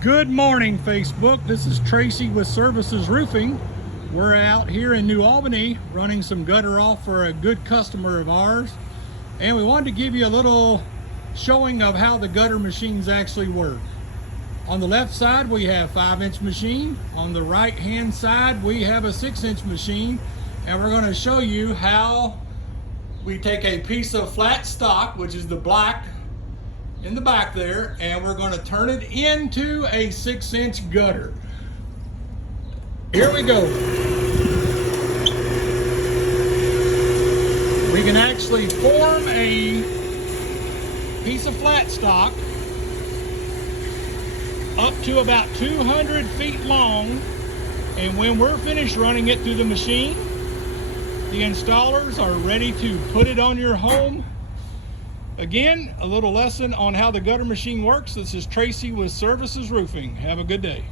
Good morning, Facebook. This is Tracy with Cervices Roofing. We're out here in New Albany running some gutter off for a good customer of ours. And we wanted to give you a little showing of how the gutter machines actually work. On the left side, we have 5-inch machine. On the right-hand side, we have a 6-inch machine. And we're going to show you how we take a piece of flat stock, which is the black in the back there, and we're going to turn it into a 6-inch gutter. Here we go. We can actually form a piece of flat stock up to about 200 feet long, and when we're finished running it through the machine, the installers are ready to put it on your home. Again, a little lesson on how the gutter machine works. This is Tracy with Cervices Roofing. Have a good day.